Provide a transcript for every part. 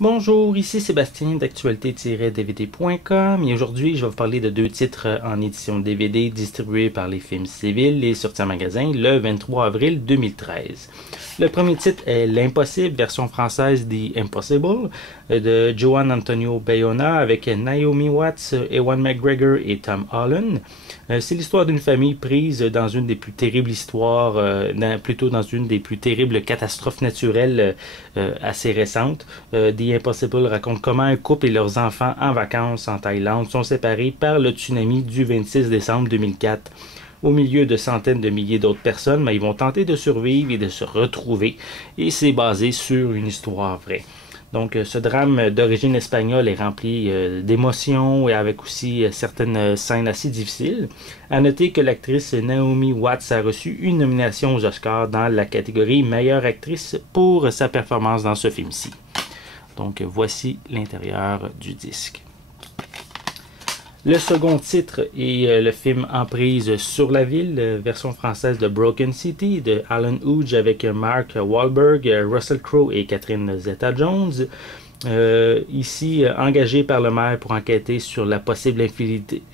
Bonjour, ici Sébastien d'actualité-dvd.com et aujourd'hui je vais vous parler de deux titres en édition DVD distribués par les Films Civils et sortis en magasin le 23 avril 2013. Le premier titre est L'Impossible, version française The Impossible, de Joan Antonio Bayona avec Naomi Watts, Ewan McGregor et Tom Holland. C'est l'histoire d'une famille prise dans une des plus terribles histoires, plutôt dans une des plus terribles catastrophes naturelles assez récentes. The Impossible raconte comment un couple et leurs enfants en vacances en Thaïlande sont séparés par le tsunami du 26 décembre 2004. Au milieu de centaines de milliers d'autres personnes, mais ils vont tenter de survivre et de se retrouver. Et c'est basé sur une histoire vraie. Donc, ce drame d'origine espagnole est rempli d'émotions et avec aussi certaines scènes assez difficiles. À noter que l'actrice Naomi Watts a reçu une nomination aux Oscars dans la catégorie meilleure actrice pour sa performance dans ce film-ci. Donc, voici l'intérieur du disque. Le second titre est le film Emprise sur la ville, version française de Broken City de Alan Hodge avec Mark Wahlberg, Russell Crowe et Catherine Zeta-Jones. Ici, engagé par le maire pour enquêter sur la possible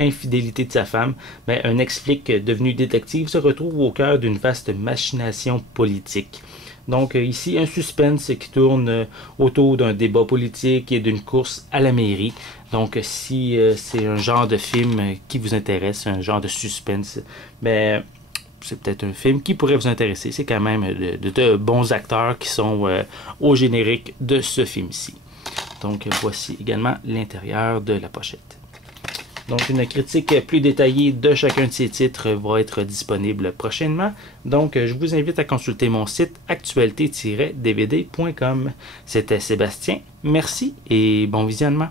infidélité de sa femme, mais un ex-flic devenu détective se retrouve au cœur d'une vaste machination politique. Donc ici, un suspense qui tourne autour d'un débat politique et d'une course à la mairie. Donc si c'est un genre de film qui vous intéresse, un genre de suspense, ben, c'est peut-être un film qui pourrait vous intéresser. C'est quand même de bons acteurs qui sont au générique de ce film-ci. Donc voici également l'intérieur de la pochette. Donc, une critique plus détaillée de chacun de ces titres va être disponible prochainement. Donc, je vous invite à consulter mon site actualité-dvd.com. C'était Sébastien. Merci et bon visionnement.